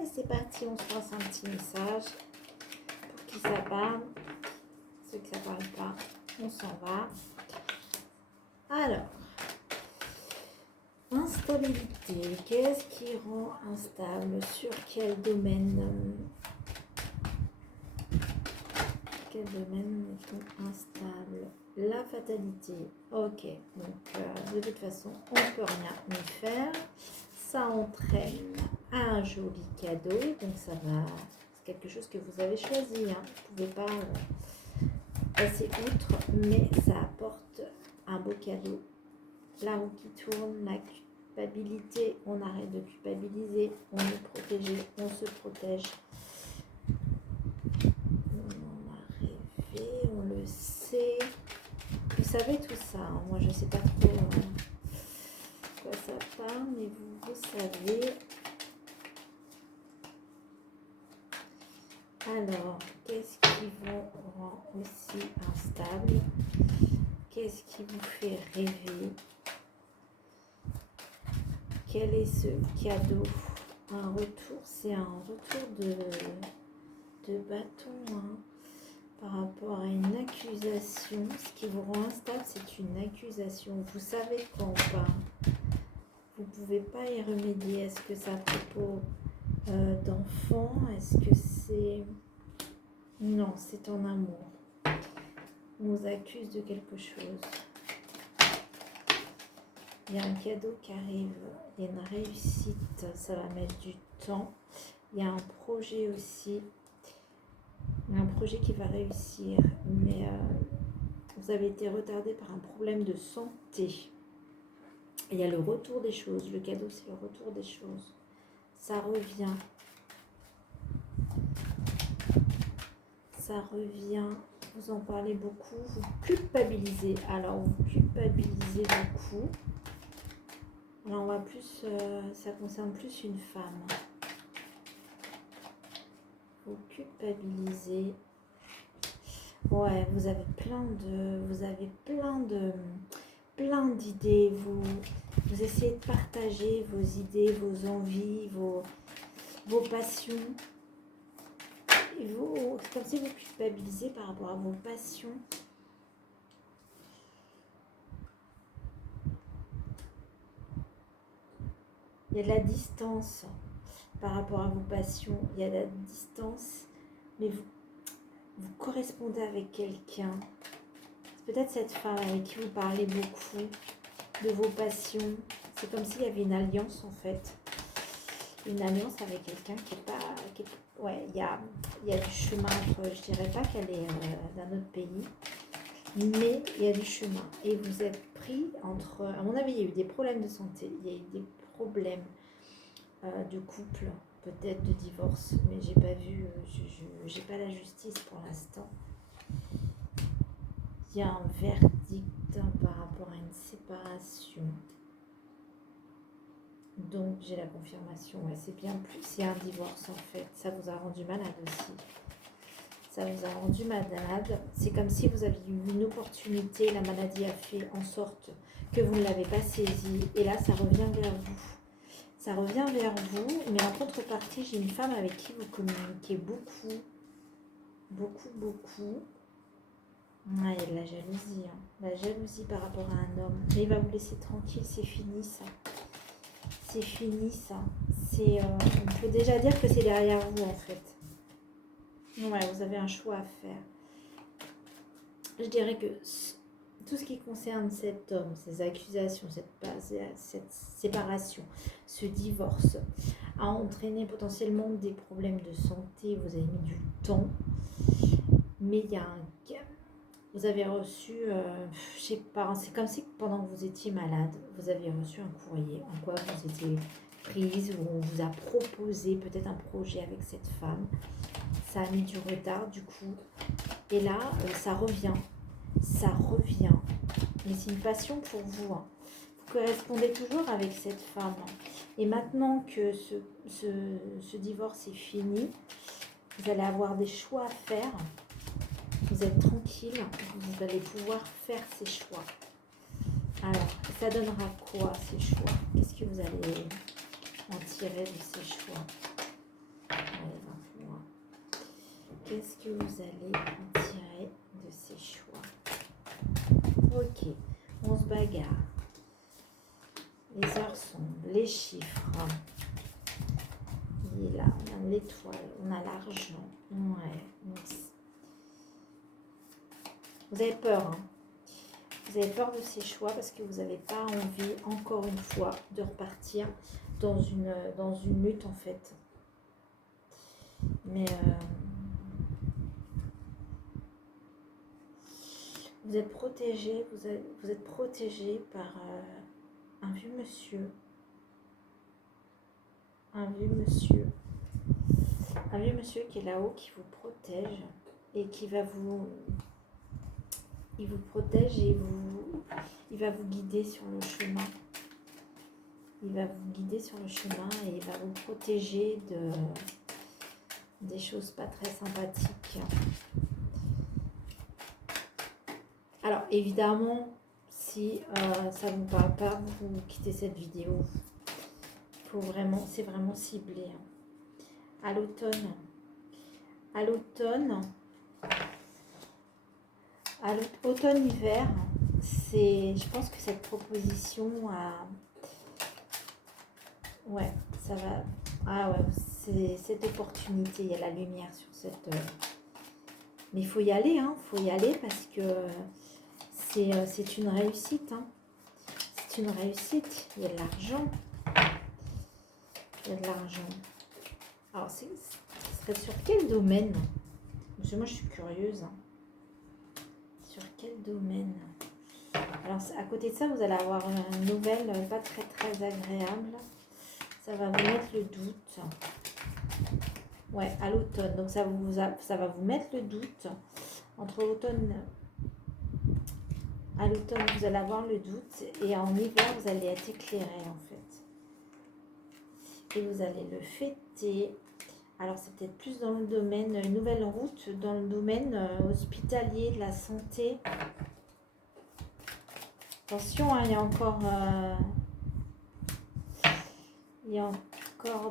Allez, c'est parti, on se lance un petit message. Pour qui ça parle? Ceux que ça parle pas, on s'en va. Alors, instabilité. Qu'est-ce qui rend instable? Sur quel domaine? Quel domaine est-on instable? La fatalité. Ok, donc de toute façon, on ne peut rien y faire. Ça entraîne un joli cadeau, donc ça va, c'est quelque chose que vous avez choisi, hein. Vous ne pouvez pas passer outre, mais ça apporte un beau cadeau. La roue qui tourne, la culpabilité, on arrête de culpabiliser, on est protégé, on se protège. On a rêvé, on le sait. Vous savez tout ça, hein. Moi je ne sais pas trop quoi ça parle, mais vous savez. Alors, qu'est-ce qui vous rend aussi instable? Qu'est-ce qui vous fait rêver? Quel est ce cadeau? Un retour, c'est un retour de bâton, hein, par rapport à une accusation. Ce qui vous rend instable, c'est une accusation. Vous savez quand pas. Vous ne pouvez pas y remédier. Est-ce que c'est à propos d'enfants? Est-ce que c'est... Non, c'est en amour. On vous accuse de quelque chose. Il y a un cadeau qui arrive. Il y a une réussite. Ça va mettre du temps. Il y a un projet aussi. Un projet qui va réussir. Mais vous avez été retardé par un problème de santé. Il y a le retour des choses. Le cadeau, c'est le retour des choses. Ça revient. Ça revient. Vous en parlez beaucoup. Vous culpabilisez. Alors, vous culpabilisez beaucoup. Alors, on va plus... ça concerne plus une femme. Vous culpabilisez. Ouais, vous avez plein d'idées. Vous essayez de partager vos idées, vos envies, vos passions. Et c'est comme si vous culpabilisez par rapport à vos passions. Il y a de la distance par rapport à vos passions. Il y a de la distance, mais vous correspondez avec quelqu'un. C'est peut-être cette femme avec qui vous parlez beaucoup de vos passions. C'est comme s'il y avait une alliance en fait. Une alliance avec quelqu'un qui est pas... ouais, il y a du chemin entre... Je dirais pas qu'elle est d'un autre pays, mais il y a du chemin. Et vous êtes pris entre... À mon avis, il y a eu des problèmes de santé. Il y a eu des problèmes de couple, peut-être de divorce, mais j'ai pas vu... j'ai pas la justice pour l'instant. Il y a un verdict par rapport à une séparation. Donc, j'ai la confirmation. Ouais, c'est bien plus. Il y a un divorce, en fait. Ça vous a rendu malade aussi. Ça vous a rendu malade. C'est comme si vous aviez eu une opportunité. La maladie a fait en sorte que vous ne l'avez pas saisie. Et là, ça revient vers vous. Ça revient vers vous. Mais en contrepartie, j'ai une femme avec qui vous communiquez beaucoup. Beaucoup, beaucoup. Ah, il y a de la jalousie. Hein. La jalousie par rapport à un homme. Mais il va vous laisser tranquille. C'est fini, ça. C'est fini ça. On peut déjà dire que c'est derrière vous en fait. Ouais, vous avez un choix à faire. Je dirais que tout ce qui concerne cet homme, ces accusations, cette séparation, ce divorce, a entraîné potentiellement des problèmes de santé. Vous avez mis du temps. Mais il y a vous avez reçu, je sais pas, c'est comme si pendant que vous étiez malade, vous avez reçu un courrier en quoi vous étiez prise, où on vous a proposé peut-être un projet avec cette femme. Ça a mis du retard du coup. Et là, ça revient. Ça revient. Mais c'est une passion pour vous. Hein. Vous correspondez toujours avec cette femme. Et maintenant que ce divorce est fini, vous allez avoir des choix à faire. Vous êtes tranquille, vous allez pouvoir faire ces choix. Alors, ça donnera quoi ces choix? Qu'est-ce que vous allez en tirer de ces choix? Allez, va plus loin. Qu'est-ce que vous allez en tirer de ces choix? Ok, on se bagarre. Les heures sombres, les chiffres. Il est là, on a l'étoile, on a l'argent. Ouais. Vous avez peur, hein? Vous avez peur de ces choix parce que vous n'avez pas envie, encore une fois, de repartir dans une lutte, en fait. Mais vous êtes protégé, vous êtes protégé par un vieux monsieur. Un vieux monsieur qui est là-haut, qui vous protège et qui va vous... Il vous protège et il va vous guider sur le chemin. Il va vous guider sur le chemin et il va vous protéger des choses pas très sympathiques. Alors évidemment, si ça ne vous parle pas, vous quittez cette vidéo. C'est vraiment ciblé. À l'automne, automne-hiver, je pense que cette proposition ouais, ça va. Ah ouais, c'est cette opportunité, il y a la lumière sur cette. Mais il faut y aller, hein, faut y aller parce que c'est une réussite, hein. C'est une réussite. Il y a de l'argent. Il y a de l'argent. Alors, ce serait sur quel domaine? Parce que moi, je suis curieuse. Hein. Sur quel domaine? Alors, à côté de ça, vous allez avoir une nouvelle pas très très agréable. Ça va vous mettre le doute. Ouais, à l'automne. Donc, ça va vous mettre le doute. Entre l'automne... À l'automne, vous allez avoir le doute. Et en hiver, vous allez être éclairé, en fait. Et vous allez le fêter. Alors, c'est peut-être plus dans le domaine... Une nouvelle route dans le domaine hospitalier, de la santé. Attention, hein, il y a encore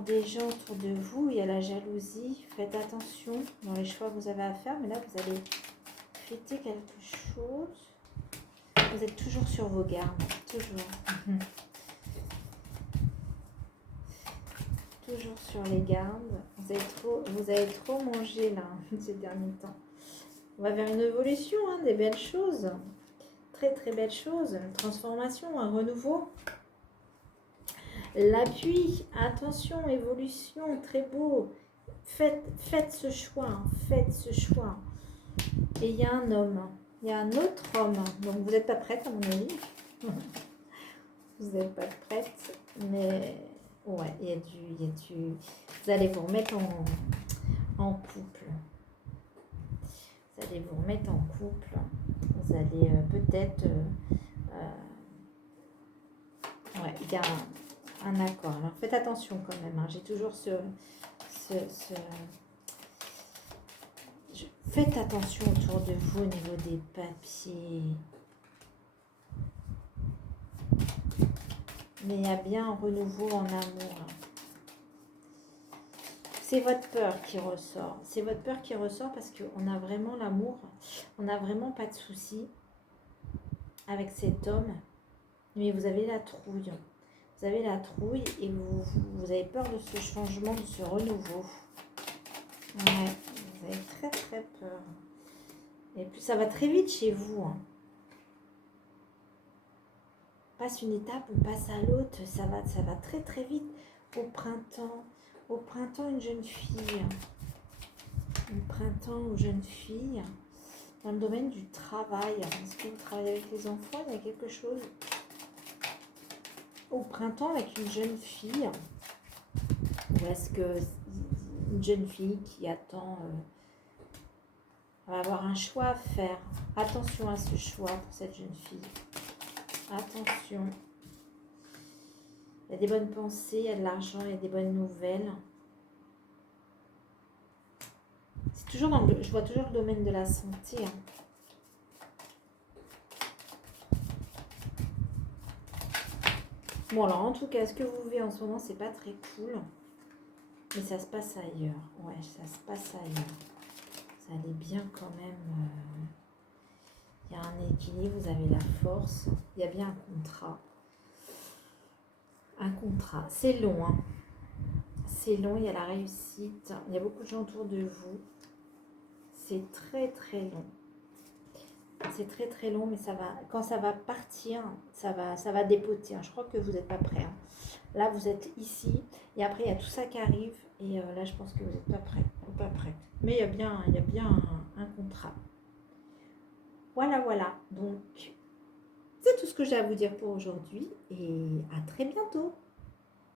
des gens autour de vous. Il y a la jalousie. Faites attention dans les choix que vous avez à faire. Mais là, vous allez fêter quelque chose. Vous êtes toujours sur vos gardes. Toujours. Toujours sur les gardes. Vous avez trop mangé là ces derniers temps. On va vers une évolution, hein, des belles choses. Très très belle chose, une transformation, un renouveau. L'appui, attention, évolution, très beau. Faites ce choix, hein, faites ce choix. Et il y a un homme, il y a un autre homme. Donc vous n'êtes pas prête à mon avis. Vous n'êtes pas prête, mais ouais, il y a du. Vous allez vous remettre en couple. Vous allez vous remettre en couple. Vous allez peut-être... ouais, il y a un accord. Alors faites attention quand même. Hein. J'ai toujours Faites attention autour de vous au niveau des papiers. Mais il y a bien un renouveau en amour. C'est votre peur qui ressort. C'est votre peur qui ressort parce qu'on a vraiment l'amour. On n'a vraiment pas de soucis avec cet homme. Mais vous avez la trouille. Vous avez la trouille et vous avez peur de ce changement, de ce renouveau. Ouais, vous avez très très peur. Et puis ça va très vite chez vous. Hein. On passe une étape, on passe à l'autre. Ça va très très vite. Au printemps, une jeune fille. Au printemps, une jeune fille. Dans le domaine du travail. Est-ce que vous travaillez avec les enfants? Il y a quelque chose. Au printemps avec une jeune fille, ou est-ce que une jeune fille qui attend va avoir un choix à faire? Attention à ce choix pour cette jeune fille. Attention. Il y a des bonnes pensées, il y a de l'argent, il y a des bonnes nouvelles. C'est toujours je vois toujours le domaine de la santé. Hein. Bon alors en tout cas, ce que vous vivez en ce moment, c'est pas très cool. Mais ça se passe ailleurs. Ouais, ça se passe ailleurs. Ça allait bien quand même. Il y a un équilibre, vous avez la force. Il y a bien un contrat. Un contrat. C'est long, hein. C'est long, il y a la réussite. Il y a beaucoup de gens autour de vous. C'est très très long. C'est très très long, mais ça va. Quand ça va partir, ça va dépoter. Hein. Je crois que vous n'êtes pas prêts. Hein. Là, vous êtes ici, et après, il y a tout ça qui arrive, et là, je pense que vous n'êtes pas prêts. Pas prêts. Mais il y a bien un contrat. Voilà, voilà. Donc, c'est tout ce que j'ai à vous dire pour aujourd'hui, et à très bientôt.